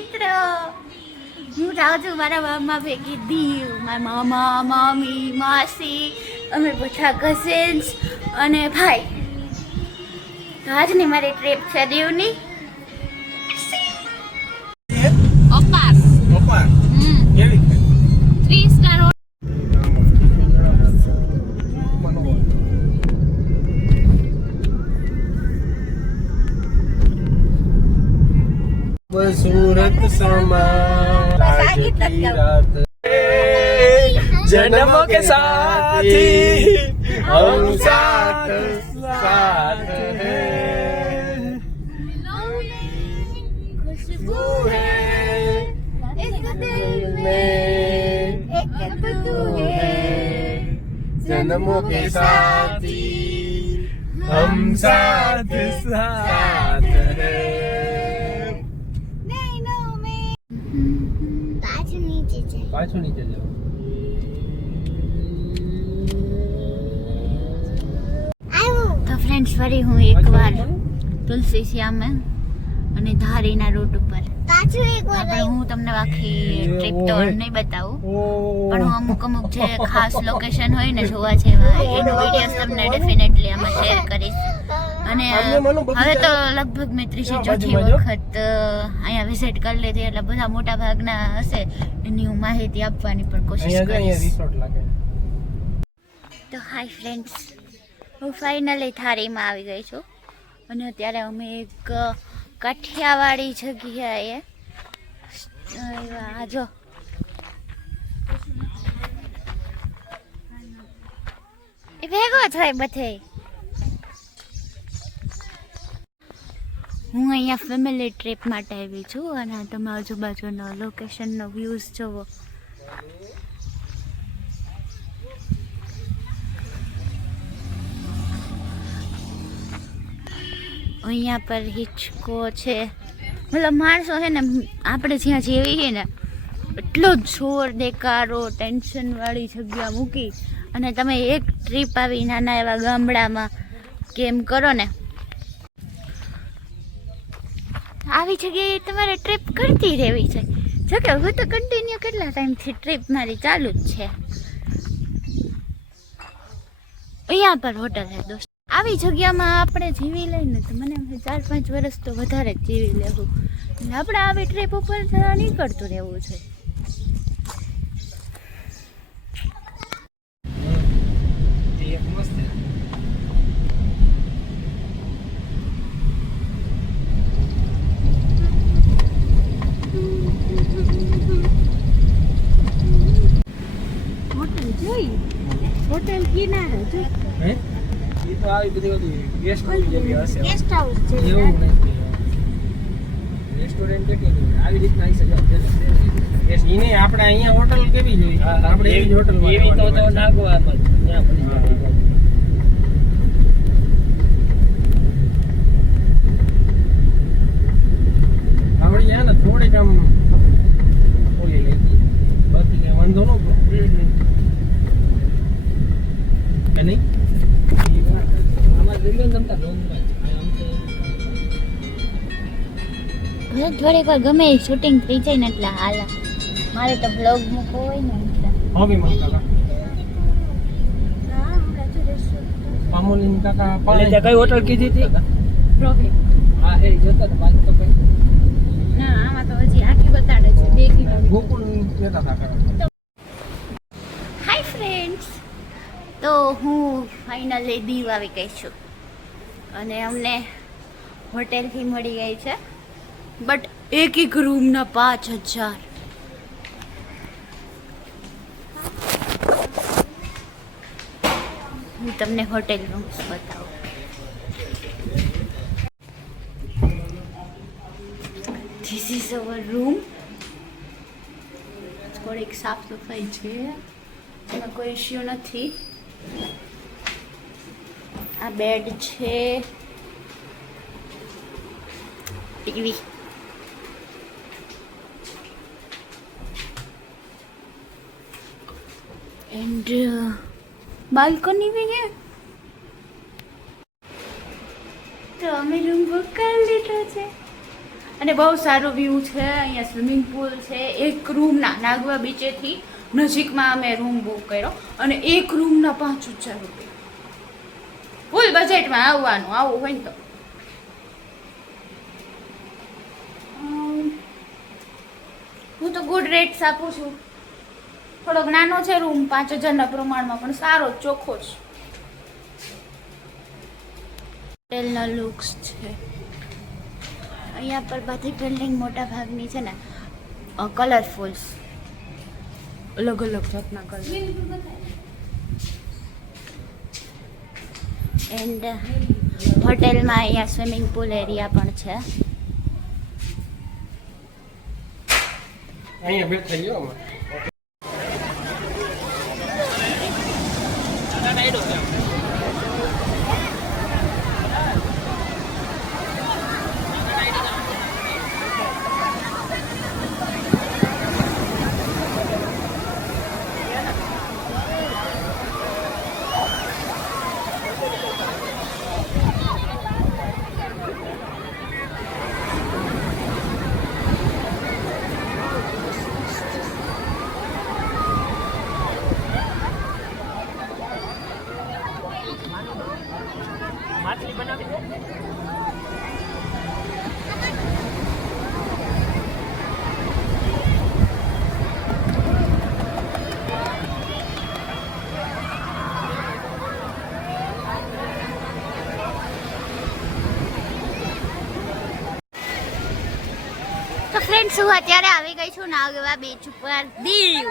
મિત્રો હું જાઉં છું મારા મામા ભેગી દીવ. મારા મામા મામી માસી અમે બધા કઝિન્સ અને ભાઈ. તો આજની મારી ટ્રીપ છે દીવની. ઓપાર ઓપાર કેવી 3 સ્ટાર सूरत समा रात जन्मों के साथी हम साथ साथ हैं खुशबू है एक दिल में एक तू है जन्मों के साथी हम साथ साथ हैं. पाछू नीचे जाओ. તો ફ્રેન્ડ્સ ફરી હું એકવાર તુલસી શ્યામ અને ધારીના રૂટ ઉપર. આપણે હું તમને આખી ટ્રીપ તો નહીં બતાવું, પણ હું અમુક જે ખાસ લોકેશન હોય ને જોવા જેવા એનો વિડીયોઝ તમને ડેફિનેટલી આમાં શેર કરીશ. અને હવે તો લગભગ મેં 34 વખત અહીંયા વિઝિટ કરી લીધી, એટલે બધા મોટા ભાગના હશે એની હું માહિતી આપવાની પણ કોશિશ કરીશ. તો હાય ફ્રેન્ડ્સ, હું ફાઇનલી થારીમાં આવી ગઈ છું અને અત્યારે અમે એક કાઠિયાવાડી જગ્યાએ જો એ ભેગો થાય બધે. હું અહીંયા ફેમિલી ટ્રીપ માટે આવી છું અને તમે આજુબાજુનો લોકેશનનો વ્યૂઝ જોવો. અહીંયા પર હિચકો છે, મતલબ માણસો છે ને આપણે જ્યાં જેવી ને એટલો જોર દેકારો ટેન્શનવાળી જગ્યા મૂકી અને તમે એક ટ્રીપ આવી નાના એવા ગામડામાં કેમ કરો ને, આવી જગ્યાએ તમારે ટ્રીપ કરતી રહેવી છે. જોકે હું તો કન્ટિન્યુ કેટલા ટાઈમથી ટ્રીપ મારી ચાલુ જ છે. અહીંયા પર હોટલ છે દોસ્ત. આવી જગ્યામાં આપણે જીવી લઈને તો મને 4-5 વર્ષ તો વધારે જ જીવી લેવું. એટલે આપણે આવી ટ્રીપ ઉપર નીકળતું રહેવું છે. હોટલ જોઈ, હોટલ કિનારે જો તો આવી બધી હોતી ગેસ્ટ હાઉસ જેવી હશે. ગેસ્ટ હાઉસ છે એવું નથી, રેસ્ટોરન્ટ કે આવી રીતના આવી સજાવટ છે. ગેસ્ટ ઈને આપણે અહીંયા હોટલ કેવી જોઈ, આપણે એવી હોટલ એવી તો નાગવા પણ ત્યાં પડી જાય. આપણે ત્યાં ને થોડીક આમ ઓલી લેતી, બાકી કઈ વાંધો ન કે નહીં. થોડીક વાર ગમે એ શૂટિંગ થઈ જાય ને એટલે હાલ મારે તો બ્લોગ મૂકવો હોય ને એટલે હવે માં કાકા પામોલીન કાકા પણ કઈ હોટલ કીધી હતી પ્રોબ્લેમ. હા એ જતા તો બાજુ તો કઈ ના આમાં તો હજી આખી બતાડે છે 2 કિલોમીટર. ગોકુળ કેતા હતા. હાય ફ્રેન્ડ્સ, તો હું ફાઇનલી દીવ આવી ગઈ છું અને અમને હોટેલથી મળી ગઈ છે, બટ એક રૂમના 5000. હું તમને હોટેલ રૂમ્સ બતાવું. This is our room. થોડીક સાફ સફાઈ છે, એમાં કોઈ ઇશ્યુ નથી. આ બેડ છે, ટીવી, एंड बालकनी भी है. तो અમે રૂમ બુક કરી લીધો છે અને બહુ સારો વ્યૂ છે. અહીંયા સ્વિમિંગ પુલ છે. એક રૂમના નાગવા બીચેથી નજીકમાં અમે રૂમ બુક કર્યો અને એક રૂમના 5,000 રૂપિયા. ફૂલ બજેટમાં આવવાનું, આવું હોય ને તો. હું તો ગુડ રેટ્સ આપું છું. થોડોક નાનો છે રૂમ 5,000ના પ્રમાણમાં, પણ સારો ચોખ્ખો છે. હોટેલના લુક્સ છે. અહીંયા પર બધી બિલ્ડિંગ મોટા ભાગની છે ને કલરફુલ્સ, અલગ અલગ જાતના કલર. એન્ડ હોટેલમાં અહીંયા સ્વિમિંગ પુલ એરિયા પણ છે. અહીંયા બેઠ થઈ ગયો માછલી બનાવી દે. તો ફ્રેન્ડ્સ, હું અત્યારે આવી ગઈ છું નાગવા બીચ ઉપર, દીવ.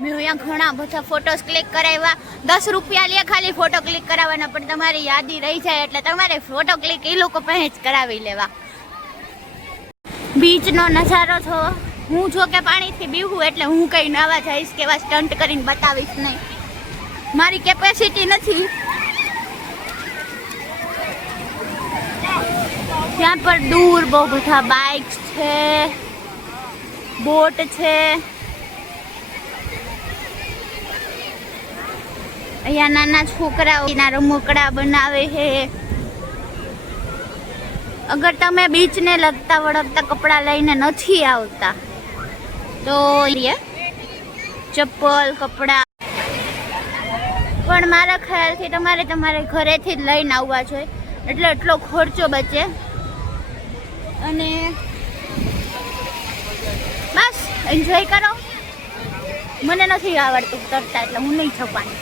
મેં અહીંયા ઘણા બધા ફોટોસ ક્લિક કરાવ્યા. 10 રૂપિયા લે ખાલી ફોટો ક્લિક કરાવવાના, પણ તમારી યાદી રહી જાય એટલે તમારે ફોટો ક્લિક એ લોકો પાસે જ કરાવી લેવા. બીચનો નજારો છો. હું જો કે પાણીથી બીવું એટલે હું કંઈ નાવા જઈશ કે એવા સ્ટન્ટ કરીને બતાવીશ નહીં. મારી કેપેસિટી નથી. ત્યાં પર દૂર બહુ બધા બાઇક્સ છે, બોટ છે. અહીંયા નાના છોકરાઓ એના રમકડા બનાવે છે. અગર તમે બીચને લગતા વળગતા કપડાં લઈને નથી આવતા તો ચપ્પલ કપડાં પણ મારા ખ્યાલથી તમારે ઘરેથી જ લઈને આવવા જોઈએ, એટલે એટલો ખર્ચો બચે. અને બસ એન્જોય કરો. મને નથી આવડતું તરતા એટલે હું નહીં છપાની.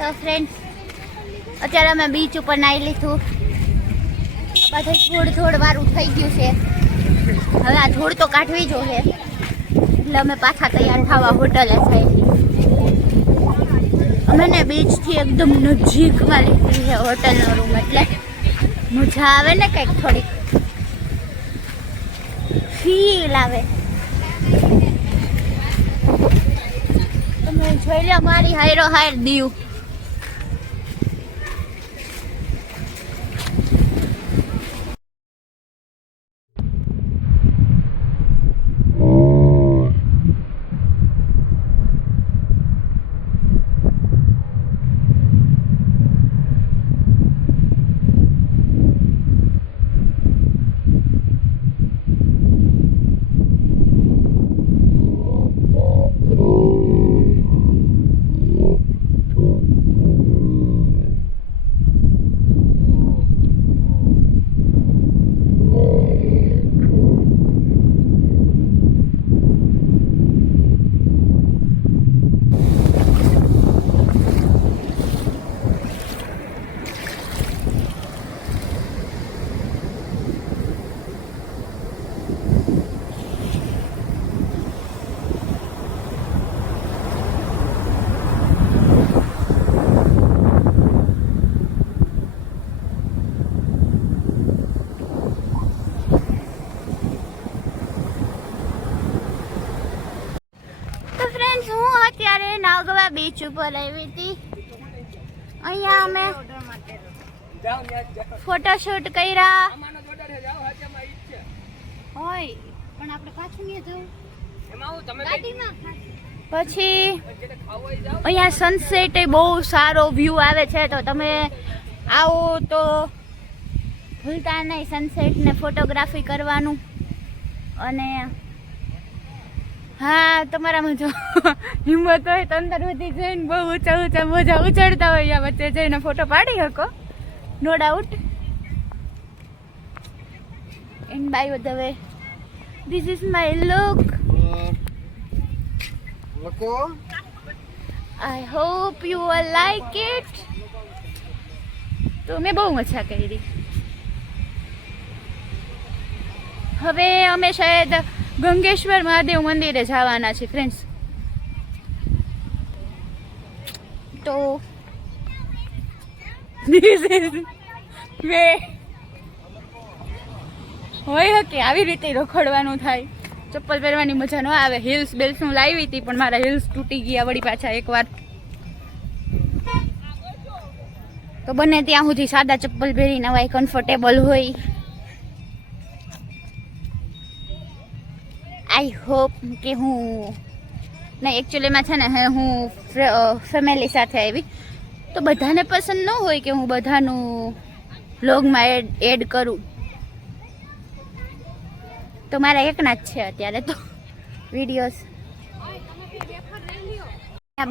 તો ફ્રેન્ડ્સ, અત્યારે અમે બીચ ઉપર નાહી લીધું. બધું ધૂળ વાળું થઈ ગયું છે. હવે આ ધૂળ તો કાઢવી જોઈએ, એટલે અમે પાછા તૈયાર થવા હોટલે જઈએ. અમે ને બીચથી એકદમ નજીકમાં લીધી છે હોટલનો રૂમ, એટલે મજા આવે ને કંઈક થોડીક ફીલ આવે. તમે જોઈ લો મારી હાયરો હાયર દીવ. નાગવા બીચ ઉપર આવી હતી. અહીંયા અમે ફોટોશૂટ કર્યા હોય, પણ આપણે પાછું નહીં જવું. પછી અહીંયા સનસેટ એ બહુ સારો વ્યૂ આવે છે, તો તમે આવો તો ભૂલતા નહીં સનસેટને ફોટોગ્રાફી કરવાનું. અને હા, તમારામાં જો હિંમત હોય તો અંદર સુધી જઈને બહુ ઊંચા ઊંચા મોજા ઉછળતા હોય, આ વચ્ચે જઈને ફોટો પાડી શકો, no doubt. And by the way, this is my look. I hope you all like it. તો મેં બહુ મજા કરી. હવે અમે શાયદ ગંગેશ્વર મહાદેવ મંદિરે જવાના છે ફ્રેન્ડ્સ. તો હોય કે આવી રીતે રખડવાનું થાય, ચપ્પલ પહેરવાની મજા ન આવે. હિલ્સ બેલ્સ હું લાવી હતી, પણ મારા હિલ્સ તૂટી ગયા વળી પાછા એકવાર. તો બને ત્યાં સુધી સાદા ચપ્પલ પહેરીને આવા કમ્ફર્ટેબલ હોય. આઈ હોપ કે હું નહીં, એકચ્યુઅલીમાં છે ને હું ફેમિલી સાથે આવી, તો બધાને પસંદ ન હોય કે હું બધાનું વ્લોગમાં એડ કરું. તો મારા એકના જ છે અત્યારે તો વિડીયોઝ.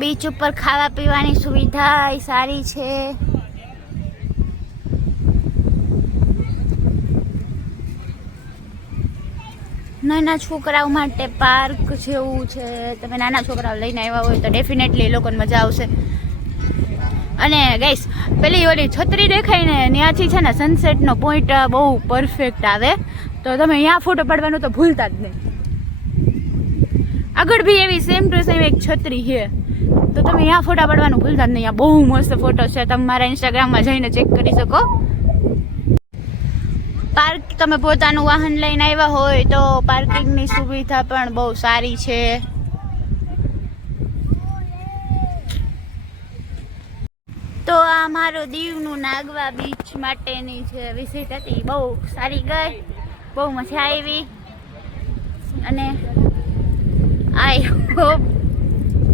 બીચ ઉપર ખાવા પીવાની સુવિધા સારી છે. નાના છોકરાઓ માટે પાર્ક જેવું છે. તમે નાના છોકરાઓ લઈને આવ્યા હોય તો ડેફિનેટલી એ લોકોને મજા આવશે. અને ગાઈસ, પેલી ઓલી છત્રી દેખાય ને, ત્યાંથી છે ને સનસેટનો પોઈન્ટ બહુ પરફેક્ટ આવે, તો તમે અહીંયા ફોટો પાડવાનું તો ભૂલતા જ નહીં. આગળ બી એવી સેમ ટુ સેમ એક છત્રી છે, તો તમે અહીંયા ફોટા પાડવાનું ભૂલતા જ નહીં. અહીંયા બહુ મસ્ત ફોટો છે, તમે મારા ઇન્સ્ટાગ્રામમાં જઈને ચેક કરી શકો. પાર્ક, તમે પોતાનું વાહન લઈને આવ્યા હોય તો પાર્કિંગની સુવિધા પણ બહુ સારી છે. તો આ મારો દીવનું નાગવા બીચ માટેની જે વિઝિટ હતી બહુ સારી ગઈ, બહુ મજા આવી. અને આઈ હોપ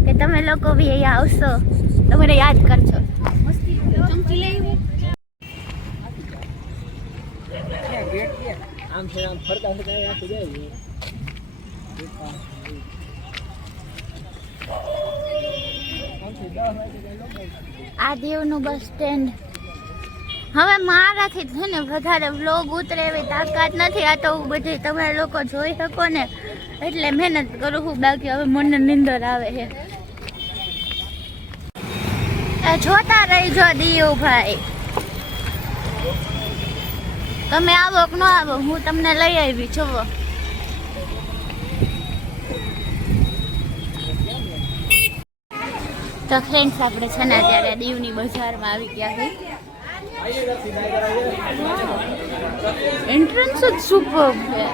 કે તમે લોકો બી અહીંયા આવશો તો મને યાદ કરજો. આમ છે, આમ ફરતા ફરતા આખું જાય. આ દીવનું બસ સ્ટેન્ડ. હવે મારાથી છે ને વધારે વ્લોગ ઉતરે એવી તાકાત નથી. આ તો બધી તમે લોકો જોઈ શકો ને એટલે મહેનત કરું છું, બાકી હવે મને નીંદર આવે છે. જોતા રહીજો દીવ ભાઈ. તમે આવો કે ન આવો, હું તમને લઈ આવી છું. તો ફ્રેન્ડ્સ, આપણે છે ને અત્યારે દીવની બજારમાં આવી ગયા છે. એન્ટ્રન્સ જ સુપર છે.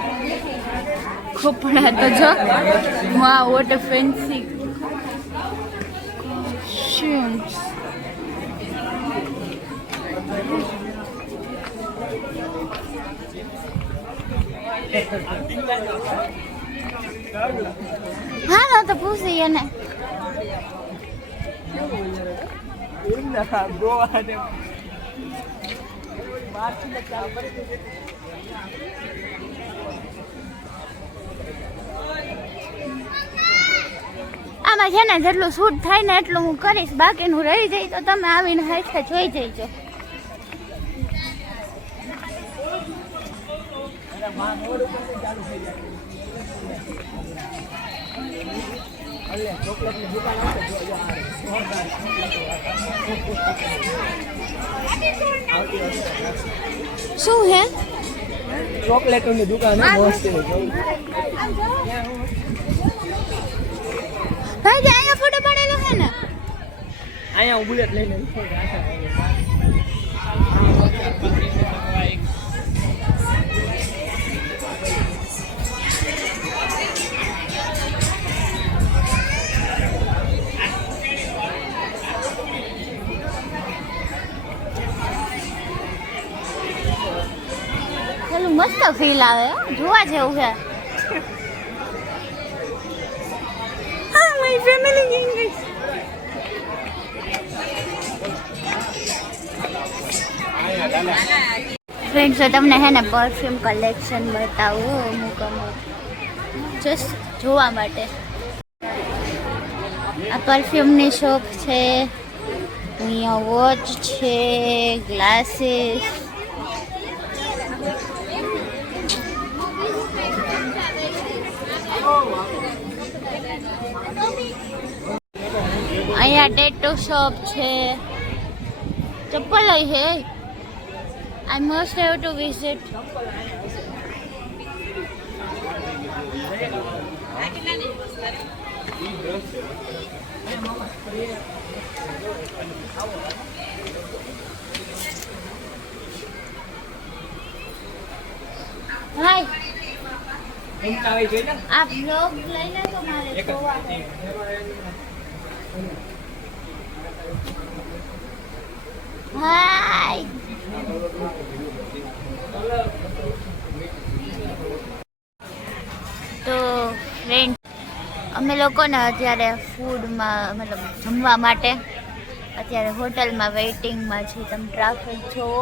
કપડા તો જો, વાહ, વોટ અ ફેન્સી શૂઝ. હા, તો પૂછીએ ને. આમાં છે ને જેટલું શૂટ થાય ને એટલું હું કરીશ, બાકીનું રહી જાય તો તમે આવીને હાથે જોઈ જઈજો. શું હે? ચોકલેટોની દુકાન હે, મસ્ત. ભાઈ અહીંયા ફોટો પાડેલો હે ને? અહીંયા હું બુલેટ લઈને મસ્ત ફીલ આવે જોવા જેવું છે. હા my family gang guys. Friends તમને હે ને પરફ્યુમ કલેક્શન બતાવું અમુક જસ્ટ જોવા માટે. આ પરફ્યુમની શોપ છે. અહીંયા વોચ છે, ગ્લાસીસ, અહીંયા ટેટુ શોપ છે, ચપ્પલ છે. I must have to visit. Hi. आप लोग लेना तो मारे गोवा है. Hi. તો ફ્રેન્ડ અમે લોકોને અત્યારે ફૂડમાં મતલબ જમવા માટે અત્યારે હોટલમાં વેઇટિંગમાં છે. તમે ટ્રાફિક જોવો,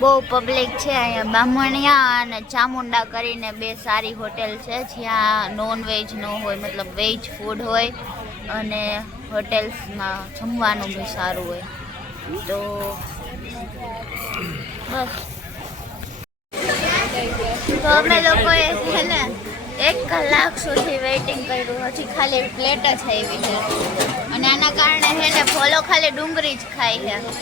બહુ પબ્લિક છે અહીંયા. બામણિયા અને ચામુંડા કરીને બે સારી હોટેલ છે જ્યાં નોનવેજ ન હોય, મતલબ વેજ ફૂડ હોય અને હોટેલ્સમાં જમવાનું બી સારું હોય. તો બસ તો અમે લોકોએ છે ને 1 કલાક સુધી વેઇટિંગ કર્યું. હજી ખાલી પ્લેટ જ આવી છે અને આના કારણે છે ને ફોલો ખાલી ડુંગળી જ ખાય છે.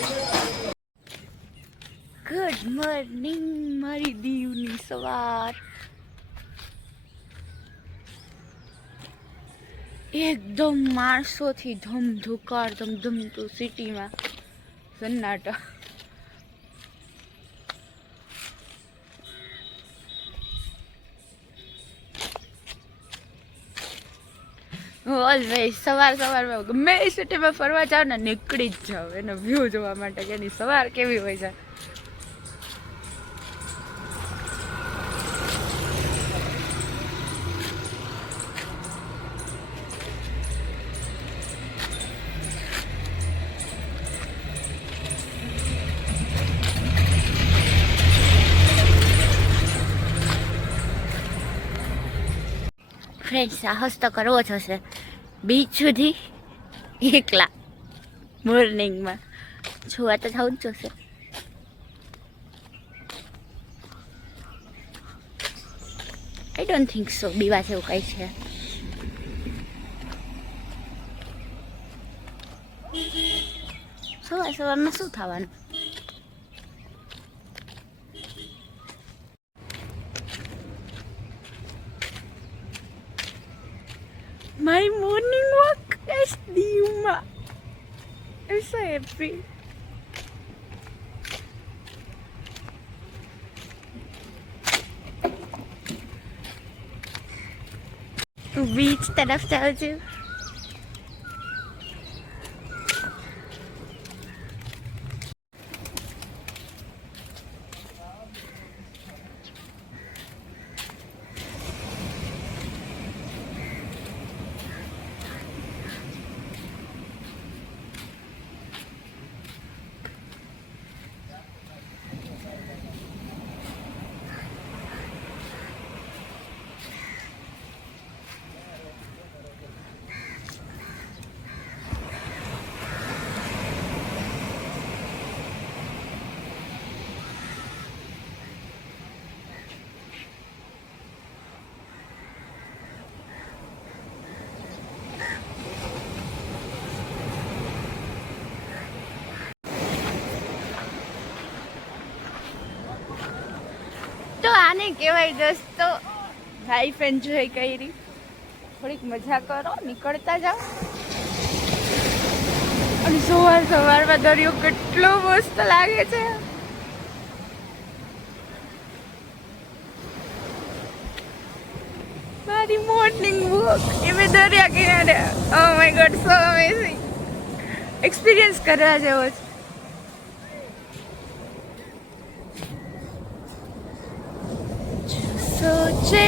ગુડ મોર્નિંગ મારી દીવની સવાર. એકદમ માણસોથી ધમધુકાર ધમધમતું સિટીમાં સન્નાટો. ઓલવેઝ સવારમાં ગમે એ સિટીમાં ફરવા જાવ ને નીકળી જ જાવ એનો વ્યૂ જોવા માટે કે એની સવાર કેવી હોય છે. ફ્રેન્ડ સાહસ તો કરવો જ હશે બીચ સુધી એકલા મોર્નિંગમાં જોવા તો જવું જ જોશે. આઈ ડોન્ટ થિંક સો બીવા જેવું કંઈ છે. સવારમાં શું થવાનું? My morning walk is Dima. I'm so happy. તું બીચ તરફ જાઉં છું. તો આને કહેવાય દોસ્તો લાઈફ એન્જોય કરી, થોડીક મજા કરો, નીકળતા જાઓ. અને સવારમાં દરિયો કેટલો મસ્ત લાગે છે. મારી મોર્નિંગ વોક એવી દરિયા કિનારે. Oh my God, so amazing experience કરવા જેવો છે. છે.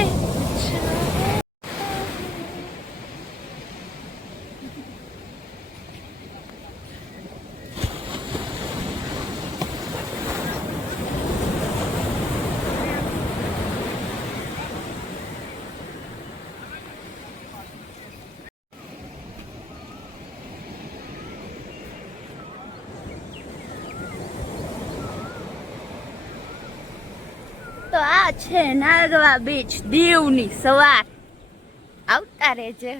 તો આ છે નાગવા બીચ, દીવની સવાર. આવતા રહેજે.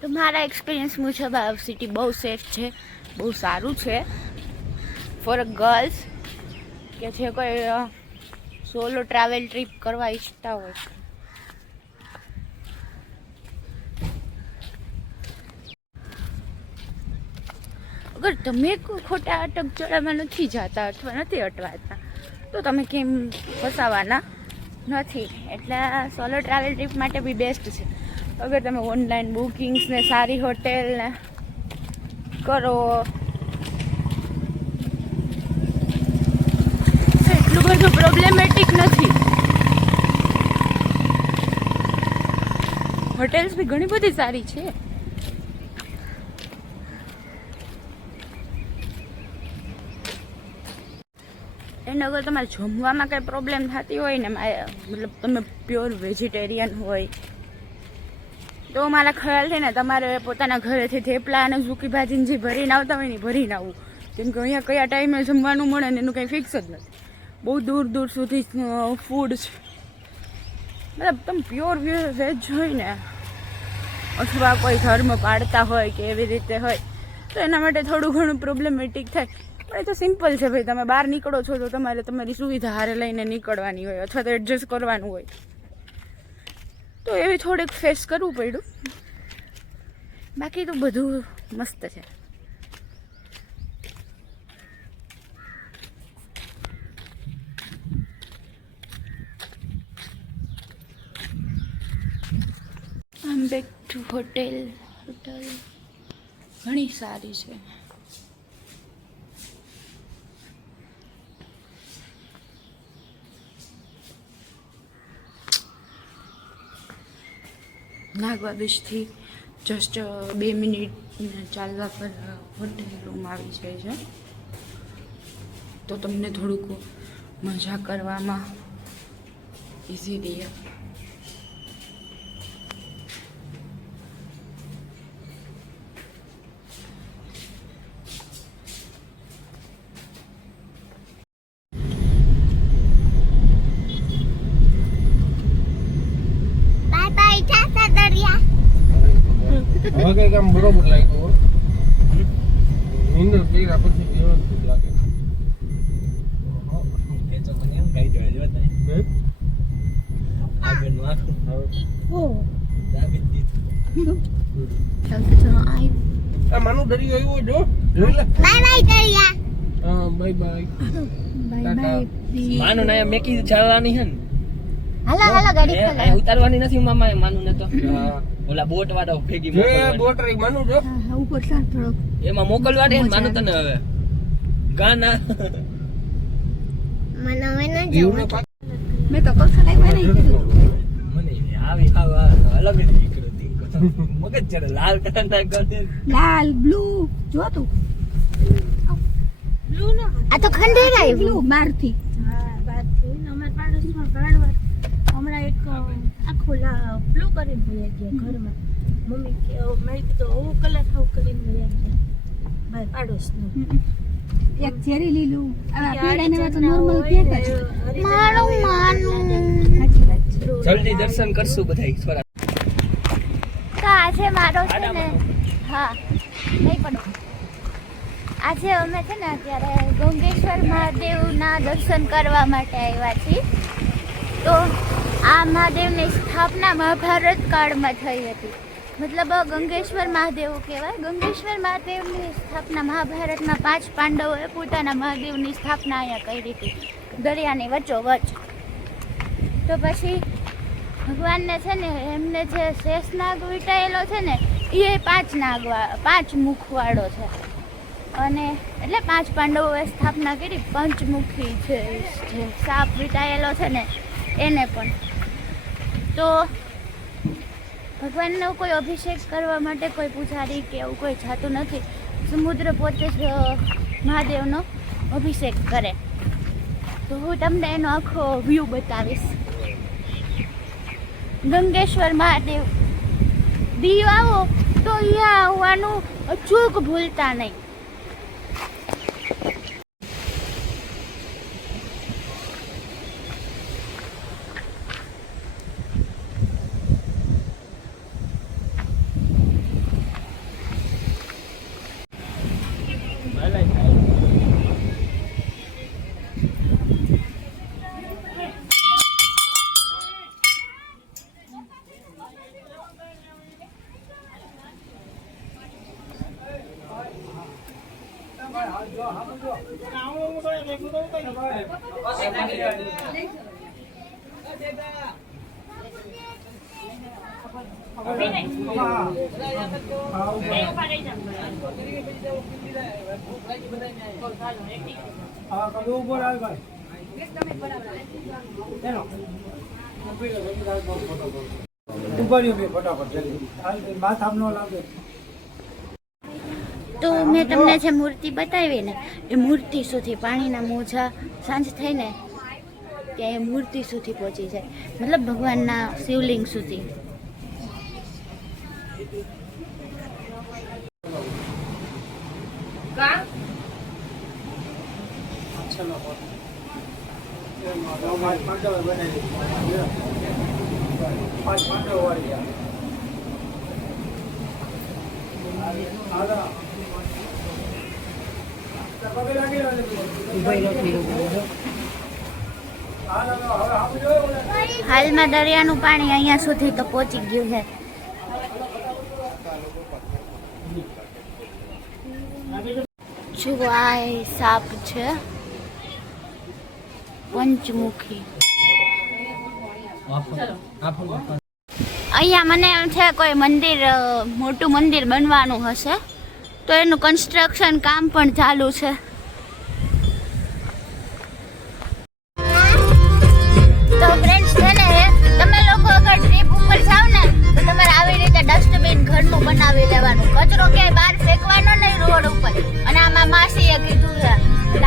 તો મારા એક્સપિરિયન્સ મુજબ આ સિટી બહુ સેફ છે, બહુ સારું છે ફોર અ ગર્લ્સ કે જે કોઈ સોલો ટ્રાવેલ ટ્રીપ કરવા ઈચ્છતા હોય. અગર તમે ખોટા અટકચોળામાં નથી જતા અથવા નથી અટવાતા તો તમે કેમ ફસાવાના નથી. એટલે સોલો ટ્રાવેલ ટ્રીપ માટે બી બેસ્ટ છે. અગર તમે ઓનલાઈન બુકિંગ્સ ને સારી હોટેલ ને કરો એટલું બધું પ્રોબ્લેમેટિક નથી. હોટેલ્સ બી ઘણી બધી સારી છે. એને અગર તમારે જમવામાં કંઈ પ્રોબ્લેમ થતી હોય ને, મતલબ તમે પ્યોર વેજીટેરિયન હોય તો મારા ખ્યાલથી ને તમારે પોતાના ઘરેથી થેપલા અને સૂકી ભાજીને જે ભરીને આવતા હોય ને ભરીને આવવું. કેમ કે અહીંયા કયા ટાઈમે જમવાનું મળે ને એનું કંઈ ફિક્સ જ નથી. બહુ દૂર દૂર સુધી ફૂડ છે. મતલબ તમે પ્યોર વેજ હોય ને અથવા કોઈ ધર્મ પાળતા હોય કે એવી રીતે હોય તો એના માટે થોડું ઘણું પ્રોબ્લેમેટિક થાય. પણ એ તો સિમ્પલ છે ભાઈ. તમે બહાર નીકળો છો તો તમારે તમારી સુવિધા હારે લઈને નીકળવાની હોય અથવા તો એડજસ્ટ કરવાનું હોય. તો એવી થોડીક ફેસ કરવું પડ્યું. બાકી તો બધું મસ્ત છે. આમ બેક ટુ હોટેલ ઘણી સારી છે. નાગવા બીચથી જસ્ટ 2 મિનિટ ચાલવા પર હોટેલ રૂમ આવી જાય છે. તો તમને થોડુંક મજા કરવામાં ઇઝી રહે. હવે કઈ કામ બરોબર લાગ્યું. નીંદર પીરા પછી વ્યવસ્થિત લાગે. માનું દરિયો આવ્યો જો જોઈ લે. બાય બાય દરિયા. હા બાય બાય. Bye bye. માનું ના મેં કીધું ચાલવાની હે ને. હાલો હાલો ગાડી ખોલો. ઉતારવાની નથી મામા માનું ને તો. ઓલા બોટ વાળો ભેગી મોકલવાની. બોટ રે માનું જો. હા ઉપર સાર થોડો. એમાં મોકલવા દે માનું તને હવે. ગાના. મને ન જવું. મેં તો કક્ષા લાવ્યા નહીં કીધું. મને આવી અલગ જ નીકળ્યો દીકો. મગજ ચડે લાલ કલર ના કરે. લાલ બ્લુ જો તું બ્લુ ના આ તો ખંડેરાય બ્લુ બહારથી. હા બહારથી અમાર પાડોશમાં ઘરવાર હમણાં એક આખો બ્લુ કરીને ભર્યા ગયા ઘરમાં. મમ્મી કે મેં કીધું આવું કલર ખાવ કરીને ભર્યા ગયા મારા પાડોશનું. એક ચેરી લીલું આ પેડાને તો નોર્મલ પેટ જ મારું માનું. સાચી વાત છે. જલ્દી દર્શન કરશું બધાય થોડા. તો આજે મારો છે ને હા નહીં પડો. આજે અમે છે ને અત્યારે ગંગેશ્વર મહાદેવના દર્શન કરવા માટે આવ્યા છીએ. તો આ મહાદેવની સ્થાપના મહાભારત કાળમાં થઈ હતી. મતલબ ગંગેશ્વર મહાદેવ કહેવાય. ગંગેશ્વર મહાદેવની સ્થાપના મહાભારતમાં 5 પાંડવોએ પોતાના મહાદેવની સ્થાપના અહીંયા કરી હતી દરિયાની વચ્ચોવચ્ચ. તો પછી ભગવાનને છે ને એમને જે શેષનાગ વીંટાયેલો છે ને એ 5 મુખવાળો છે. અને એટલે 5 પાંડવોએ સ્થાપના કરી. પંચમુખી છે જે સાપ વીંટાયેલો છે ને એને પણ. તો ભગવાનનો કોઈ અભિષેક કરવા માટે કોઈ પૂજારી કે એવું કોઈ જાતું નથી. સમુદ્ર પોતે જ મહાદેવનો અભિષેક કરે. તો હું તમને એનો આખો વ્યૂ બતાવીશ. ગંગેશ્વર મહાદેવ દીવ આવો તો અહીંયા આવવાનું અચૂક ભૂલતા નહીં. તો મેં તમને જે મૂર્તિ બતાવી ને એ મૂર્તિ સુધી પાણીના મોજા સાંજ થઈને ત્યાં એ મૂર્તિ સુધી પહોંચી જાય, મતલબ ભગવાનના શિવલિંગ સુધી. હાલમાં દરિયાનું પાણી અહીંયા સુધી તો પહોંચી ગયું છે. જુઓ આ સાપ છે પંચમુખી. અહીંયા મને એમ છે કોઈ મંદિર, મોટું મંદિર બનવાનું હશે તો એનું કન્સ્ટ્રક્શન કામ પણ ચાલુ છે. તો ફ્રેન્ડ્સ છે ને, તમે લોકો અગર ટ્રીપ ઉપર જાવ ને તો તમારે આવી રીતે ડસ્ટબિન ઘરનું બનાવી લેવાનું. કચરો ક્યાંય બહાર ફેંકવાનો નહીં રોડ ઉપર. અને આમાં માસીએ કીધું છે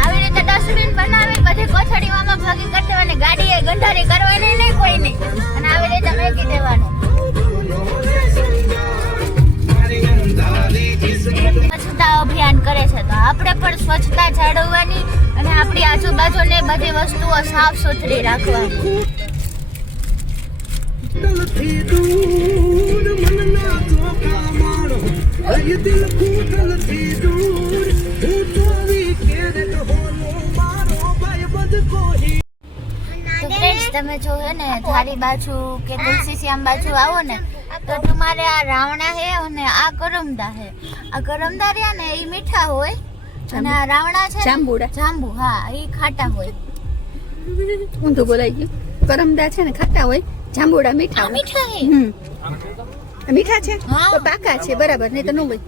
આવી રીતે ડસ્ટબિન બનાવી બધી કોથળીઓમાં ભેગી કરી દેવાની. ગાડીએ ગંધારી કરવાની નહીં કોઈની, અને આવી રીતે ફેંકી દેવાનું. સ્વચ્છતા અભિયાન કરે છે તો આપણે પણ સ્વચ્છતા જાળવવાની અને આપણી આજુબાજુને બધી વસ્તુઓ સાફ સુથરી રાખવાની. તો ફ્રેન્ડ્સ તમે જો હે ને ધારી બાજુ કે તુલસીશ્યામ બાજુ આવો ને તો તમારે આ રાવણા હે અને આ કરમદા હે. આ કરમદા રહ્યા ને એ મીઠા હોય અને આ રાવણા છે જાંબુ, હા એ ખાટા હોય. ઊંધું બોલાઈ ગયું. કરમદા છે ને ખાટા હોય, જાંબુડા મીઠા. મીઠા હે. મીઠા છે તો પાકા છે બરાબર, નહીં તો ન હોય.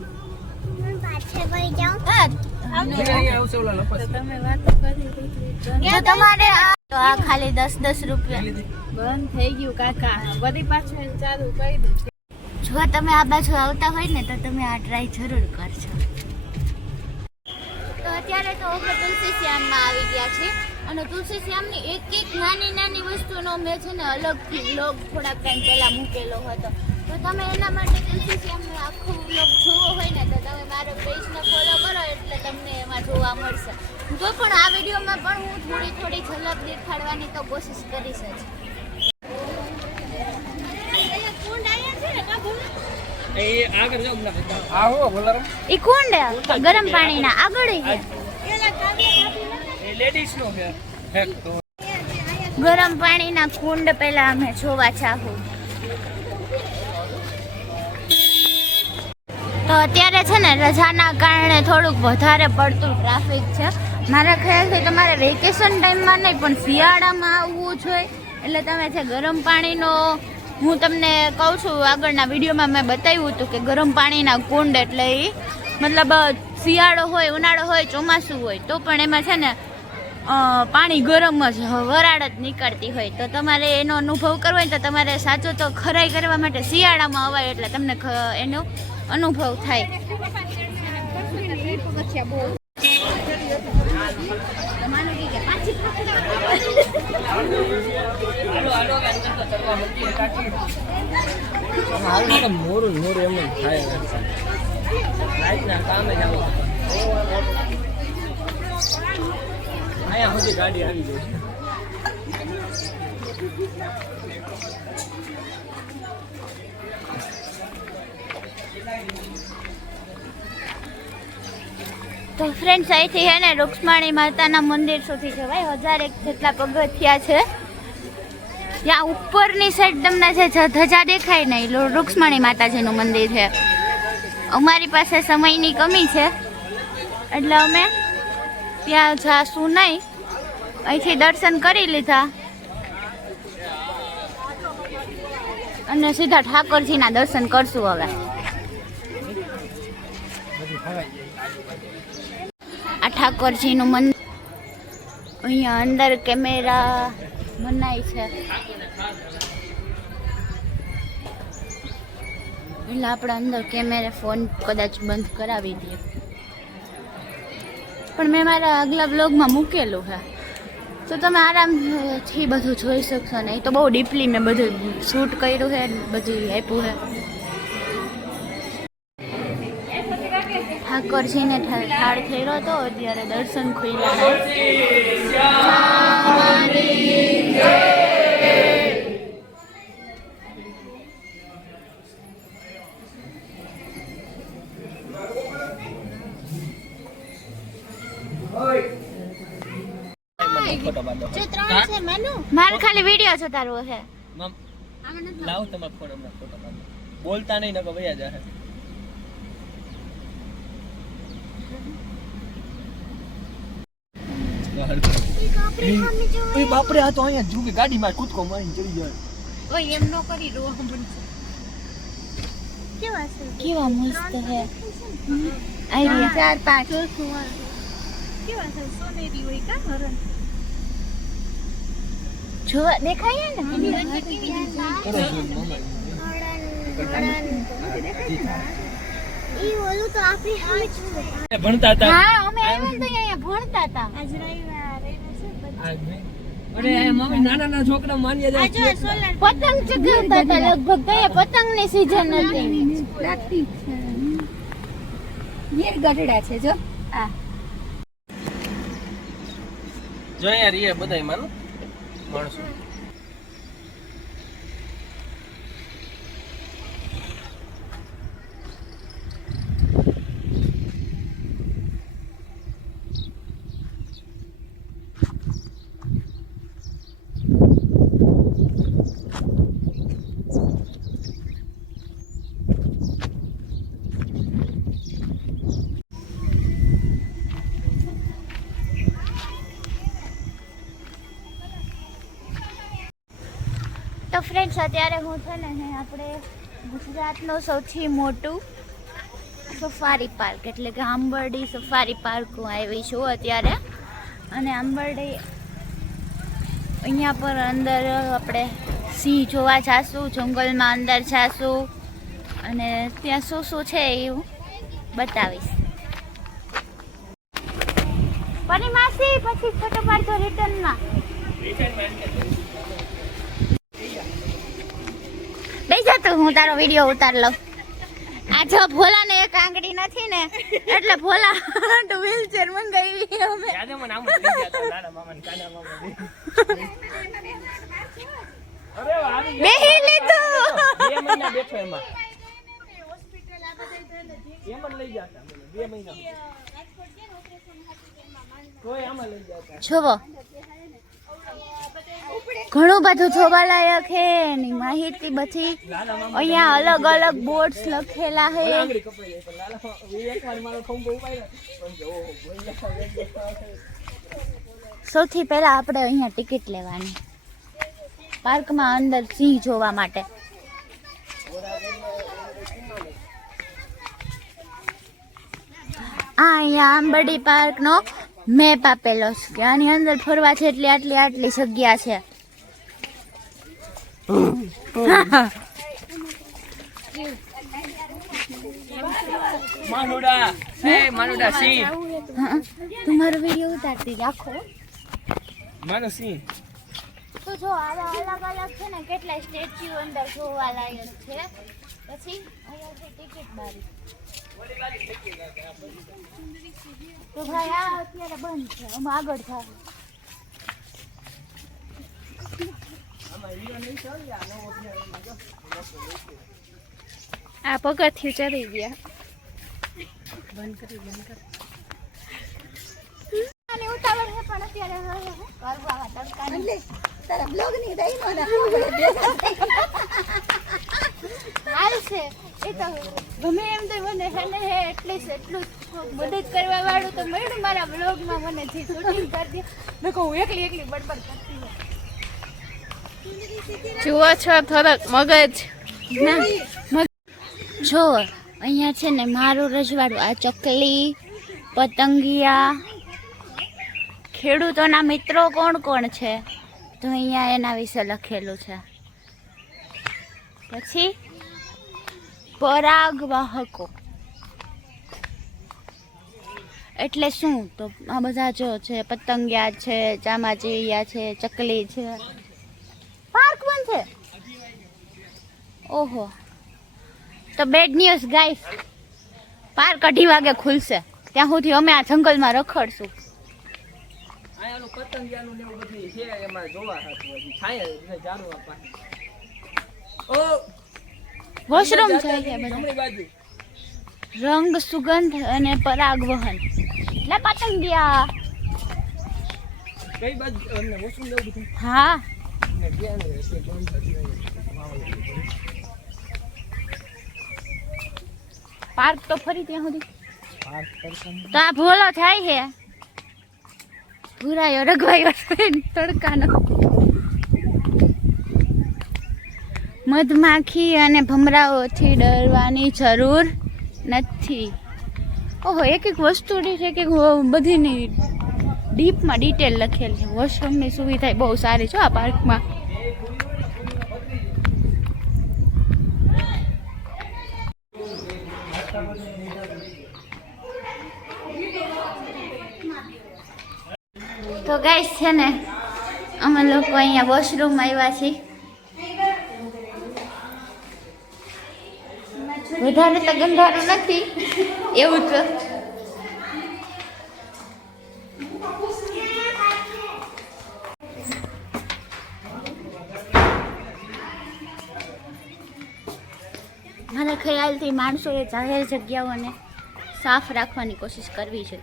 તમારે આ ખાલી 10 રૂપિયા. બંધ થઈ ગયું કાકા, વળી પાછું ચાલુ કરી દે. જો તમે આ બાજુ આવતા હોય ને તો તમે આ ટ્રાય જરૂર કરજો. તો અત્યારે તો આપણે તુલસીશ્યામમાં આવી ગયા છીએ અને તુલસીશ્યામની એક નાની નાની વસ્તુનો મેં છે ને અલગથી વ્લોગ થોડાક ટાઈમ પહેલા મૂકેલો હતો. તો તમે એના માટે તુલસીશ્યામનો આખો વ્લોગ જોવો હોય ને તો તમે મારો પેજને ફોલો કરો એટલે તમને એમાં જોવા મળશે. તો પણ આ વિડીયોમાં પણ હું થોડી ઝલક દેખાડવાની તો કોશિશ કરીશ જ. એ કુંડ ગરમ પાણીના આગળ ગરમ પાણીના કુંડ પહેલા અમે જોવા ચાહું. તો અત્યારે છે ને રજાના કારણે થોડુંક વધારે પડતું ટ્રાફિક છે. મારા ખ્યાલથી તમારે વેકેશન ટાઈમમાં નહીં પણ શિયાળામાં આવવું જોઈએ. એટલે તમે છે ગરમ પાણીનો હું તમને કહું છું આગળના વિડીયોમાં મેં બતાવ્યું હતું કે ગરમ પાણીના કુંડ એટલે એ મતલબ શિયાળો હોય ઉનાળો હોય ચોમાસું હોય તો પણ એમાં છે ને પાણી ગરમ જ વરાળ જ નીકળતી હોય. તો તમારે એનો અનુભવ કરવો હોય તો તમારે સાચો તો ખરાઈ કરવા માટે શિયાળામાં અવાય એટલે તમને એનો અનુભવ થાય. મોરું એમ જ થાય. અહીંયા સુધી ગાડી આવી ગઈ છે. તો ફ્રેન્ડ્સ અહીંથી હે ને રૂક્ષ્મણી માતાના મંદિર સુધી જવાય. 1001 જેટલા પગથિયા છે. ત્યાં ઉપરની સાઈડ તમને જે ધજા દેખાય ને રૂક્ષ્મણી માતાજીનું મંદિર છે. અમારી પાસે સમયની કમી છે એટલે અમે ત્યાં જાશું નહીં. અહીંથી દર્શન કરી લીધા અને સીધા ઠાકોરજીના દર્શન કરશું. હવે આ ઠાકોરજીનું મંદિર અહીંયા અંદર કેમેરા મનાય છે એટલે આપણે અંદર કેમેરા ફોન કદાચ બંધ કરાવી દઈએ. પણ મેં મારા આગલા બ્લોગમાં મૂકેલું છે તો તમે આરામથી બધું જોઈ શકશો ને. એ તો બહુ ડીપલી મેં બધું શૂટ કર્યું છે, બધું આપ્યું છે. ઠાકોરજીને થાળ ફેરો હતો અત્યારે દર્શન ખુલ્યા. મારે ખાલી વિડીયો છે તારો છે. લાવ તમારો ફોન હમણાં ફોટો પાડો. બોલતા નહીં નકો ભૈયા જાહે. ઓય બાપરે આ તો અહીંયા જુકે ગાડીમાં કૂદકો મારીને ચડી જાય. ઓય એમ નો કરી રો કેવા મસ્ત છે. આઈડિયા 4-5 કેવા છે સોનેરી હોય કા હરણ જો દેખાય ને. ઈ ઓલું તો આપણી સામે છે. ભણતા હતા. હા અમે આવ્યા તો અહીંયા ભણતા હતા. આજ રવિવાર છે અરે આ મમ્મી નાના છોકરા માન્ય જાય છે. પતંગ ચગાવતા હતા લગભગ. કયા પતંગની સીઝન હતી. પ્લાસ્ટિક છે વીર ગઢડા છે જો આ જો અહીંયા રીએ બધાય માનો માણસો. તો ફ્રેન્ડ્સ અત્યારે હું છે ને આપણે ગુજરાતનું સૌથી મોટું સફારી પાર્ક એટલે કે આંબરડી સફારી પાર્ક હું આવી છું અત્યારે. અને આંબરડી અહીંયા પર અંદર આપણે સિંહ જોવા જાશું, જંગલમાં અંદર જાશું અને ત્યાં શું શું છે એ હું બતાવીશ. પરી માસી પછી ફોટો પાડતો રિટર્નમાં. બેસા તો હું તારો વિડીયો ઉતાર લઉં. આ જો ભોલાને એક આંગળી નથી ને એટલે ભોલા વ્હીલચેર મંગાવી અમે. યાદ મને આમ લઈ ગયા હતા નાના મામા ને કાના મામા. અરે આવી ગયા. બેહી લીધું. 2 મહિના બેઠો એમાં. હોસ્પિટલ આ બધા એમ લઈ ગયા હતા 2 મહિના. કોઈ આમાં લઈ ગયા હતા. જોવો ઘણું બધું જોવાલાયક છે એની માહિતી બધી અહીંયા અલગ અલગ બોર્ડ્સ લખેલા છે. સૌથી પહેલા આપણે અહીંયા ટિકિટ લેવાની પાર્કમાં અંદર સિંહ જોવા માટે. અહીંયા આંબરડી પાર્ક નો મેપ આપેલો છે કે આની અંદર ફરવા છે એટલે આટલી જગ્યા છે. માનુડા સિંહ તમારો વિડીયો ઉતારતી રાખો. માનો સિંહ તો જો આવા અલગ અલગ છે ને કેટલા સ્ટેચ્યુ અંદર જોવા લાયક છે. પછી અહીંયા છે ટિકિટ બારી. તો ભાઈ આ અત્યારે બંધ છે, અમે આગળ જાવ. આ પગથિયું ચડી ગયા. બંધ કરી આની ઉતાવળ છે પણ અત્યારે કરવાવા તડકાની તારા બ્લોગ ની દઈ નો હાલ છે. એ તો ગમે એમ તો મને છે ને એટલીસ્ટ એટલું મદદ કરવા વાળું તો મળ્યું મારા બ્લોગમાં. મને જે શૂટિંગ કરી દે મેં કહું એકલી બડબડ કરતી હોય. જુઓ છો થોડોક મગજ ના જો અહીંયા છે ને મારું રજવાડું. આ ચકલી, પતંગિયા, ખેડૂતોના મિત્રો કોણ કોણ છે તો અહીંયા એના વિશે લખેલું છે. પછી પરાગવાહકો એટલે શું? તો આ બધા જો છે, પતંગિયા છે, ચામાચીડિયા છે, ચકલી છે. પાર્ક બંધ છે. ઓહો, તો બેડ ન્યૂઝ ગાઈસ. પાર્ક 2:30 વાગે ખુલશે, ત્યાં સુધી અમે આ જંગલમાં રખડશું. આયાનું પતંગિયાનું ને એવું બધું છે એમાં જોવા હતું. હજી છાયા જાણવા પાછું. ઓ વોશરૂમ છે કે જમણી બધા. બાજુ રંગ, સુગંધ અને પરાગવહન. લે પતંગિયા. કઈ બાજુ અમને વોશરૂમ લેવું બધું હા ને ક્યાં ને તે બંધ હતી. પાર્ક તો ફરી ત્યાં સુધી. પાર્ક કરતા તો આ ભોલો થાય છે. ભૂરાયો રગવાયો તડકાનો. મધમાખી અને ભમરાઓથી ડરવાની જરૂર નથી. ઓહો, એક વસ્તુ છે કે બધીની ડીપમાં ડિટેલ લખેલ છે. વોશરૂમની સુવિધા બહુ સારી છે આ પાર્કમાં. તો ગાઈસ છે ને અમે લોકો અહીંયા વોશરૂમ આવ્યા છીએ. વધારે તો ગંધારું નથી એવું તો. મારા ખ્યાલથી માણસોએ જાહેર જગ્યાઓને સાફ રાખવાની કોશિશ કરવી છે.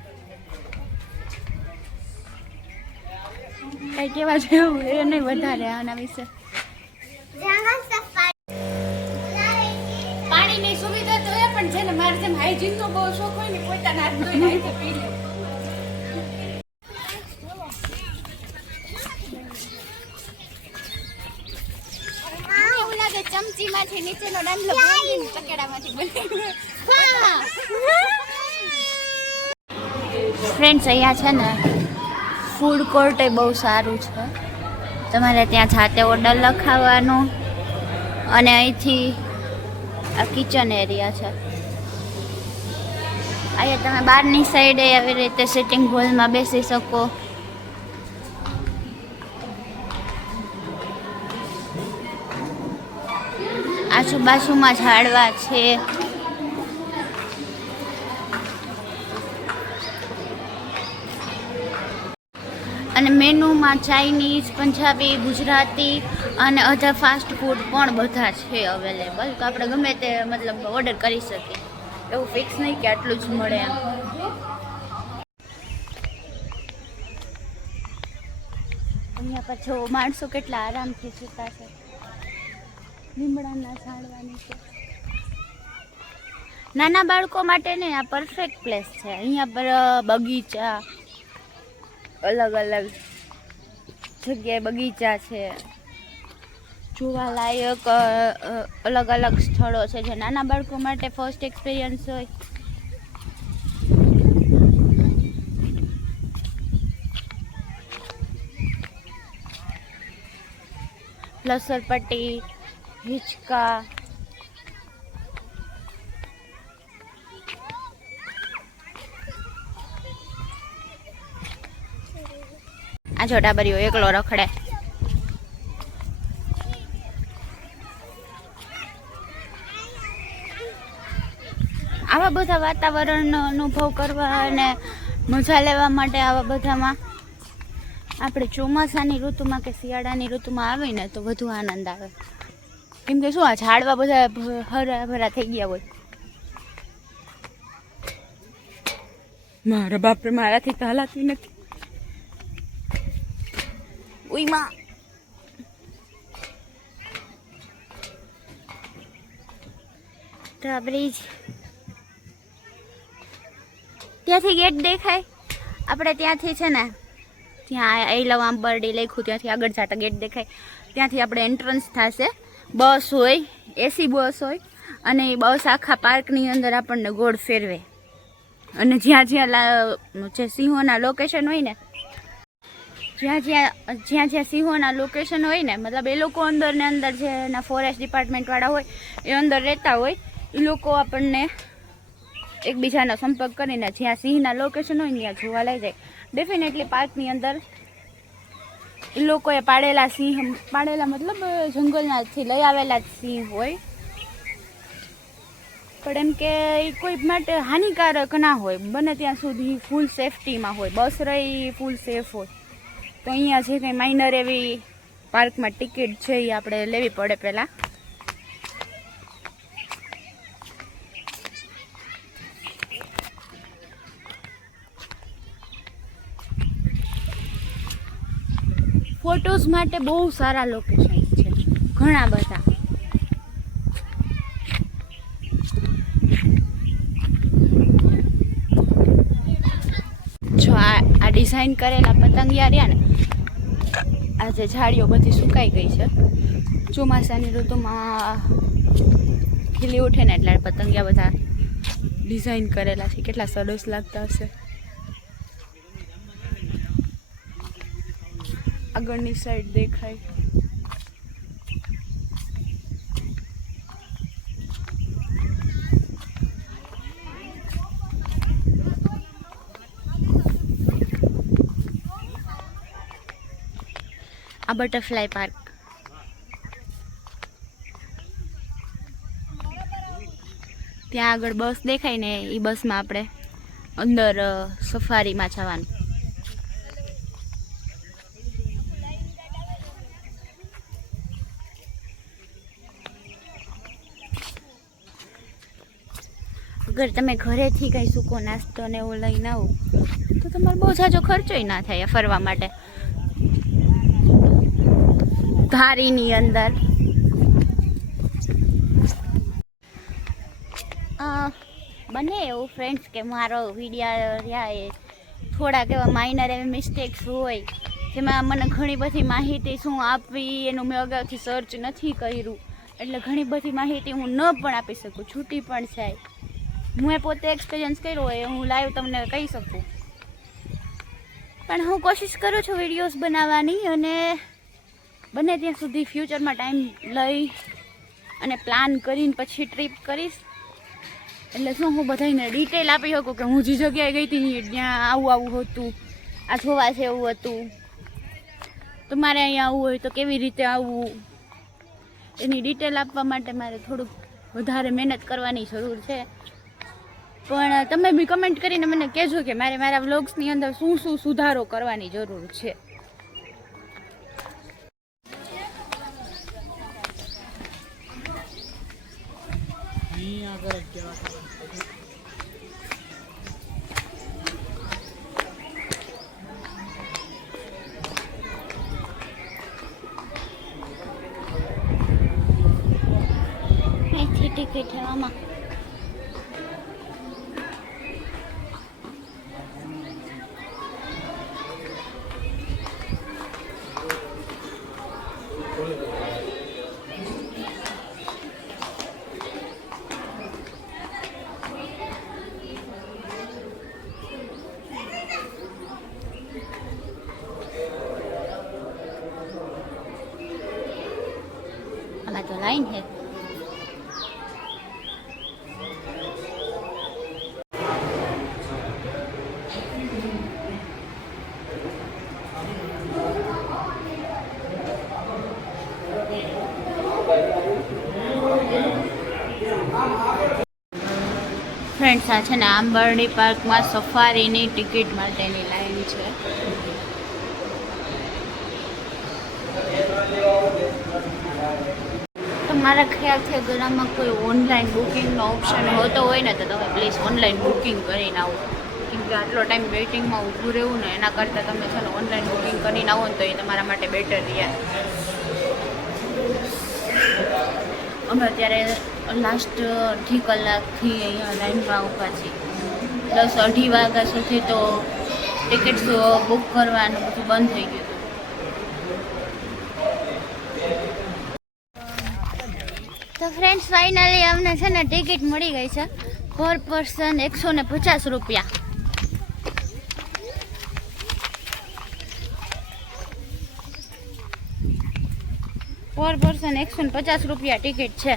કઈ કહેવા જેવું એ નહીં વધારે આના વિશે. પાણીની સુવિધા તો એ પણ છે ને, મારે જેમ હાઇજીન નો બહુ શોખ હોય ને, પોતાના હાથ ધોઈને હાથે પી લે. એવું લાગે ચમચીમાંથી નીચેનો દાંડલો ભાંગીને ચકેડામાંથી બની. ફ્રેન્ડ્સ, અહીંયા છે ને ફૂડ કોર્ટ એ બહુ સારું છે. તમારે ત્યાં જાતે ઓર્ડર લખાવવાનો અને અહીંથી આ કિચન એરિયા છે. અહીંયા તમે બહારની સાઈડે આવી રીતે સિટિંગ હોલમાં બેસી શકો. આજુબાજુમાં ઝાડવા છે. અને મેનુમાં ચાઇનીઝ, પંજાબી, ગુજરાતી અને અધર ફાસ્ટ ફૂડ પણ બધા છે અવેલેબલ. તો આપણે ગમે તે મતલબ ઓર્ડર કરી શકીએ. એવું ફિક્સ નહીં કે આટલું જ મળે એમ. અહીંયા પર જો માણસો કેટલા આરામથી સૂતા છે. લીમડાના ઝાડવા નીચે. નાના બાળકો માટે ને આ પરફેક્ટ પ્લેસ છે. અહીંયા પર બગીચા, અલગ અલગ જગ્યાએ બગીચા છે. જોવાલાયક અલગ અલગ સ્થળો છે જે નાના બાળકો માટે ફર્સ્ટ એક્સપિરિયન્સ હોય. લસરપટ્ટી, હિંચકા, આ છોટા બરીઓ એકલો રખડે. આવા બધા વાતાવરણનો અનુભવ કરવા અને મજા લેવા માટે આવા બધામાં આપણે ચોમાસાની ઋતુમાં કે શિયાળાની ઋતુમાં આવીને તો વધુ આનંદ આવે. કેમ કે શું આ ઝાડવા બધા હરા ભરા થઈ ગયા હોય. મારા બાપરે, મારાથી તો હલાતી નથી. ઉઈમાં બ્રિજ, ત્યાંથી ગેટ દેખાય. આપણે ત્યાંથી છે ને, ત્યાં આઈ લવ આંબરડી લખ્યું, ત્યાંથી આગળ જતા ગેટ દેખાય. ત્યાંથી આપણે એન્ટ્રન્સ થશે. બસ હોય, એસી બસ હોય, અને એ બસ આખા પાર્કની અંદર આપણને ગોળ ફેરવે. અને જ્યાં જે સિંહોના લોકેશન હોય ને, જ્યાં સિંહોના લોકેશન હોય ને, મતલબ એ લોકો અંદર ને અંદર જે એના ફોરેસ્ટ ડિપાર્ટમેન્ટવાળા હોય એ અંદર રહેતા હોય, એ લોકો આપણને એકબીજાનો સંપર્ક કરીને જ્યાં સિંહના લોકેશન હોય ને ત્યાં જોવા લઈ જાય. ડેફિનેટલી પાર્કની અંદર એ લોકોએ પાડેલા મતલબ જંગલનાથી લઈ આવેલા જ સિંહ હોય, પણ એમ કે એ કોઈ માટે હાનિકારક ના હોય. બને ત્યાં સુધી ફૂલ સેફટીમાં હોય. બસ રહી ફૂલ સેફ હોય. તો અહીંયા જે કંઈ માઇનર એવી પાર્કમાં ટિકિટ છે એ આપણે લેવી પડે પહેલાં. ફોટોઝ માટે બહુ સારા લોકેશન છે, ઘણા બધા. જો આ ડિઝાઇન કરેલા પતંગિયા રહ્યા ને, આ જે ઝાડીઓ બધી સુકાઈ ગઈ છે. ચોમાસાની ઋતુમાં ખીલી ઉઠે ને એટલે પતંગિયા બધા ડિઝાઇન કરેલા છે. કેટલા સરસ લાગતા હશે. આગળની સાઈડ દેખાય. આ બટરફ્લાય પાર્ક. ત્યાં આગળ બસ દેખાય ને, એ બસમાં આપણે અંદર સફારીમાં જવાનું. અગર તમે ઘરેથી કંઈ સૂકો નાસ્તો ને એવું લઈને આવો તો તમારે બહુ જાજો ખર્ચોય ના થાય ફરવા માટે. ધારીની અંદર બને એવું ફ્રેન્ડ્સ કે મારો વિડીયો રહ્યા એ થોડાક એવા માઇનર એવી મિસ્ટેક્સ હોય જેમાં મને ઘણી બધી માહિતી શું આપવી એનું મેં અગાઉથી સર્ચ નથી કર્યું, એટલે ઘણી બધી માહિતી હું ન પણ આપી શકું, છૂટી પણ જાય. હું એ પોતે એક્સપિરિયન્સ કર્યો હોય હું લાઈવ તમને કહી શકું, પણ હું કોશિશ કરું છું વિડીયોઝ બનાવવાની, અને બને ત્યાં સુધી ફ્યુચરમાં ટાઈમ લઈ અને પ્લાન કરીને પછી ટ્રીપ કરીશ. એટલે શું હું બધાને ડિટેલ આપી શકું કે હું જે જગ્યાએ ગઈ હતી ત્યાં આવું હતું, આ જોવા જેવું હતું, તમારે અહીંયા આવવું હોય તો કેવી રીતે આવવું, એની ડિટેલ આપવા માટે મારે થોડુંક વધારે મહેનત કરવાની જરૂર છે. પણ તમે બી કમેન્ટ કરીને મને કહેજો કે મારે મારા વ્લોગ્સની અંદર શું શું સુધારો કરવાની જરૂર છે. અહીંથી ટિકિટ લેવામાં તો લાઈન છે. ફ્રેન્ડ્સ આ છે ને આંબરડી પાર્કમાં સફારીની ટિકિટ માટેની લાઈન છે. તો મારા ખ્યાલથી અગર આમાં કોઈ ઓનલાઈન બુકિંગનો ઓપ્શન હોતો હોય ને તો તમે પ્લીઝ ઓનલાઈન બુકિંગ કરીને આવો, કેમ કે આટલો ટાઈમ વેઇટિંગમાં ઊભું રહેવું ને એના કરતાં તમે છે ને ઓનલાઈન બુકિંગ કરીને આવો ને તો એ તમારા માટે બેટર રહે. અમે અત્યારે લાસ્ટ 2 કલાકથી અહીંયા લાઈનમાં ઊભા છીએ. 10-2:30 વાગ્યા સુધી તો ટિકિટ્સ બુક કરવાનું બધું બંધ થઈ ગયું હતું. તો ફ્રેન્ડ્સ ફાઇનલી અમને છે ને ટિકિટ મળી ગઈ છે. પર પર્સન 150 રૂપિયા. પર પર્સન 150 રૂપિયા ટિકિટ છે.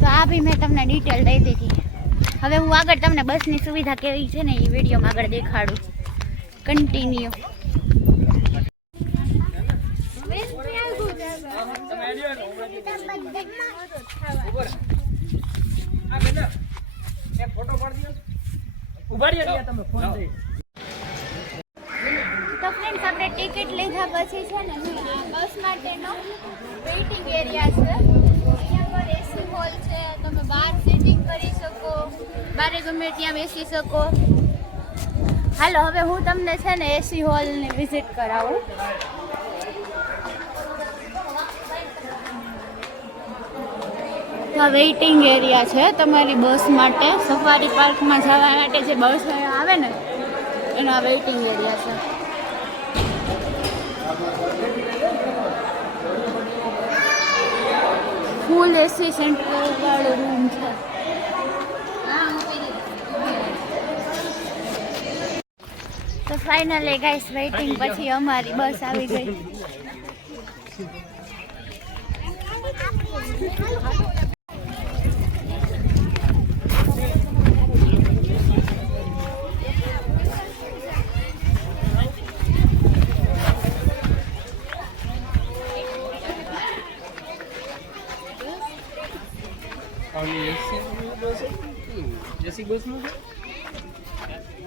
તો આ બી મેં તમને ડિટેલ દઈ દીધી. હવે હું આગળ તમને બસની સુવિધા કેવી છે ને એ વિડીયોમાં આગળ દેખાડું. કન્ટિન્યુ. તો ફ્રેન્ડ્સ આપણે ટિકિટ લીધા પછી છે ને બસ માટેનો વેઇટિંગ એરિયા છે. અહીંયા પર એસી હોલ છે, તમે બહાર સિટિંગ કરી શકો, બારે ગમે ત્યાં બેસી શકો. હાલો હવે હું તમને છે ને એસી હોલને વિઝિટ કરાવું. તો વેઇટિંગ એરિયા છે તમારી બસ માટે. સફારી પાર્કમાં જવા માટે જે બસ આવે ને એનો આ વેઇટિંગ એરિયા છે. ફૂલ એસી સેન્ટ્રલ વાળો રૂમ છે. તો ફાઇનલી ગાઈસ વેઇટિંગ પછી અમારી બસ આવી ગઈ.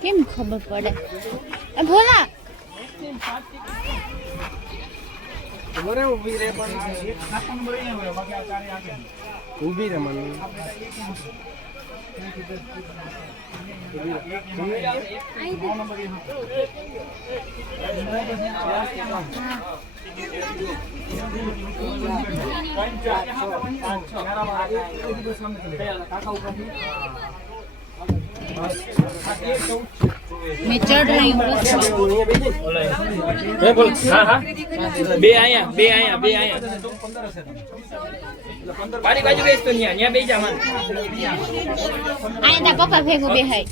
કેમ ખબર પડે? ભોલા ઊભી રે મને મેં ચડ રહી હું. બે આયા મારી બાજુ બેસ તો ન્યા બેસી જા માન. આયા પપ્પા ભેગું બેહાય.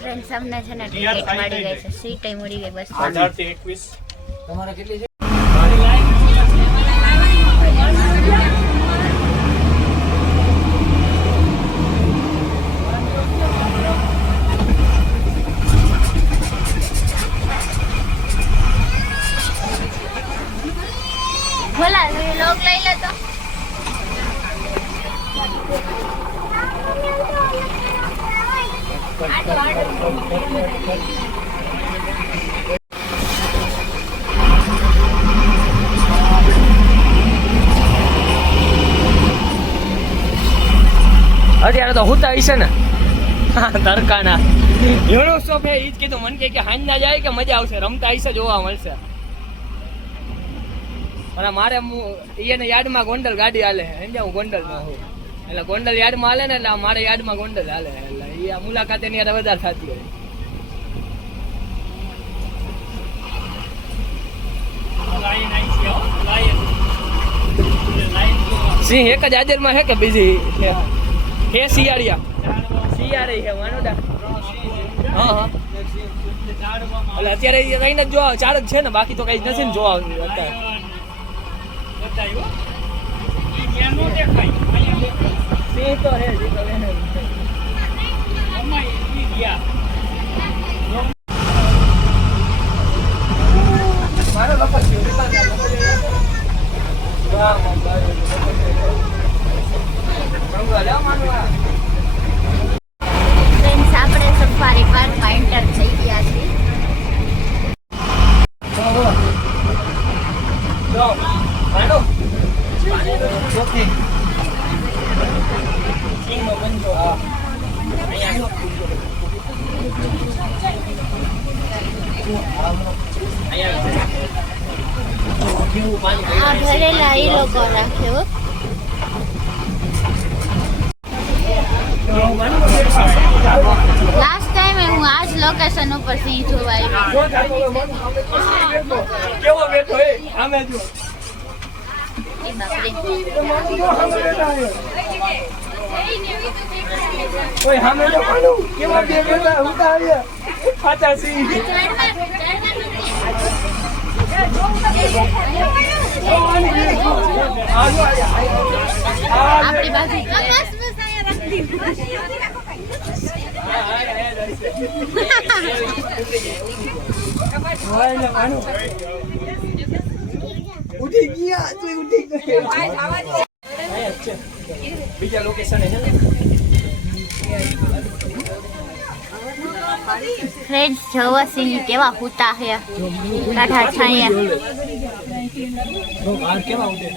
ફ્રેન્ડ્સ અમને છે ને ટિકિટ મળી ગઈ છે, સીટ મળી ગઈ બસ. 1821 તમારે કેટલી છે? ભોલા લોક લઈ લે તો. અત્યારે તો હુતા હશે ને તડકાના એનો શોખ હે. ઈ જ કીધું મને કે હાંજ ના જાય કે મજા આવશે, રમતા હશે, જોવા મળશે. અને મારે એને યાર્ડમાં ગોંડલ ગાડી હાલે છે, સમજ્યા? હું ગોંડલમાં હું એટલે ગોંડલ યાર્ડમાં હાલે ને એટલે મારે યાર્ડમાં ગોંડલ હાલે એટલે એ આ મુલાકાત એની યાર વધારે થતી હોય. સિંહ એક જ હાજરમાં છે કે બીજી હે? શિયાળિયા છે માનોડા. હા એટલે અત્યારે એ રહીને જ જોવા 4 જ છે ને, બાકી તો કઈ નથી ને જોવા અત્યારે. સિંહ તો હે જી તો એને મારો લોકો છે વાહ ફ્રેન્ડ્સ આપણે સફારી પાર્કમાં એન્ટર થઈ ગયા છીએ. જો માનો ઓકે સિંહ નો બંજો આ આ ભરેલા એ લોકો રાખ્યો. લાસ્ટ ટાઈમે હું આ જ લોકેશન ઉપર સિંહ જોવા આવી. કેવો બેઠો હે આમે જો એ બાપરે. ઓય સામે જો માનું કેવા બે બેઠા ઉતા આવ્યા પાછા સિંહ આપણી બાજુ ઉઠી ગયા તું ઉઠી ગયો બીજા લોકેશન છે ફ્રેન્ડ્સ જોવા સિંહ કેવા હુતા હે કાઢા છાયા. બહાર કેવા ઉઠે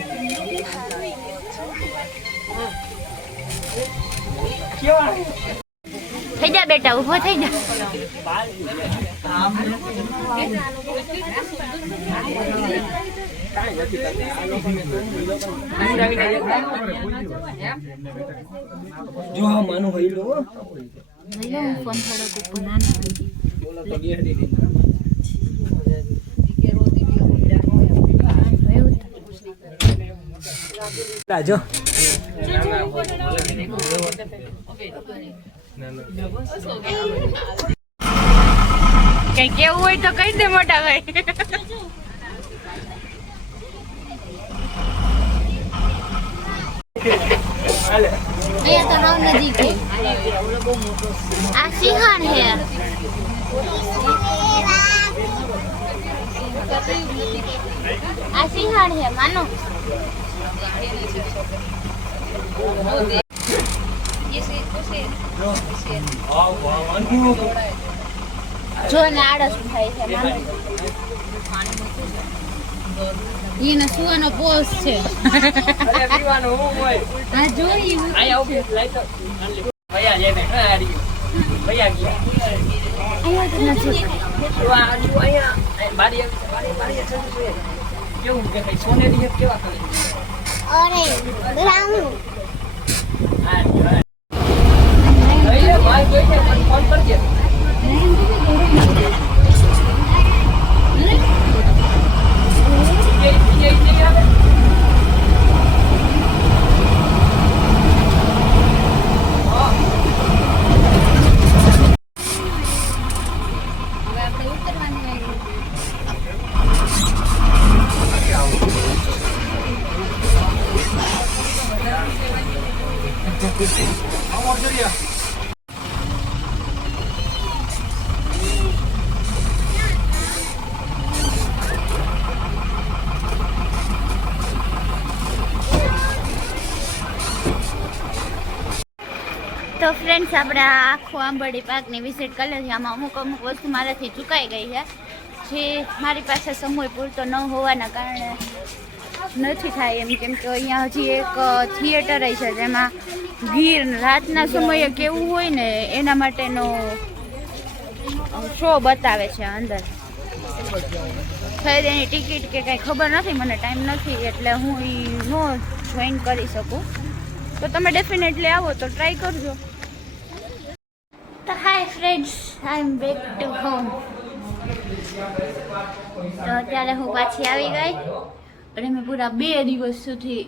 કેવા થઈ જા બેટા, ઊભો થઈ જા. જો માનું ભાઈ લો ફોન થોડોક ઉપર નાનો બોલો તો ગયા દે રાજો કઈ કેવું હોય તો કહી દે મોટા ભાઈ. અહીંયા તો રાવ નજીક છે. આ સિંહણ છે. આ સિંહણ છે માનો. જો ને આળસ થાય છે માનો. એને સુવાનો પોસ છે. અરે પીવાનો હું હોય આ જોઈ આયા ઉભી લાઈ તો ભૈયા જઈને આ રહ્યો ભૈયા ગયા અહીંયા તો નથી. જો આ અહીંયા બારી બારી છે કેવું કે ભાઈ સોનેરી છે કેવા કરે અરે બ્રાઉન આ ભાઈ ભાઈ જોઈને ફોન કરજે તો ફ્રેન્ડ્સ આપણે આ આખો આંબરડી પાર્કની વિઝિટ કરી લીધી. આમાં અમુક વસ્તુ મારાથી ચૂકાઈ ગઈ છે જે મારી પાસે સમય પૂરતો ન હોવાના કારણે નથી થાય એમ, કેમ કે અહીંયા હજી એક થિયેટર છે જેમાં ગીર રાતના સમયે કેવું હોય ને એના માટેનો શો બતાવે છે અંદર. શાયદ એની ટિકિટ કે કંઈ ખબર નથી, મને ટાઈમ નથી એટલે હું એ નો જોઈન કરી શકું. તો તમે ડેફિનેટલી આવો તો ટ્રાય કરજો. તો hi friends, I am back to home. તો અત્યારે હું પાછી આવી ગઈ અને મેં પૂરા 2 દિવસ સુધી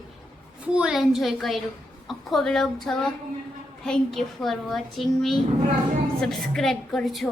ફૂલ એન્જોય કર્યું. આખો વ્લોગ જોવો. Thank you for watching me. Subscribe કરજો.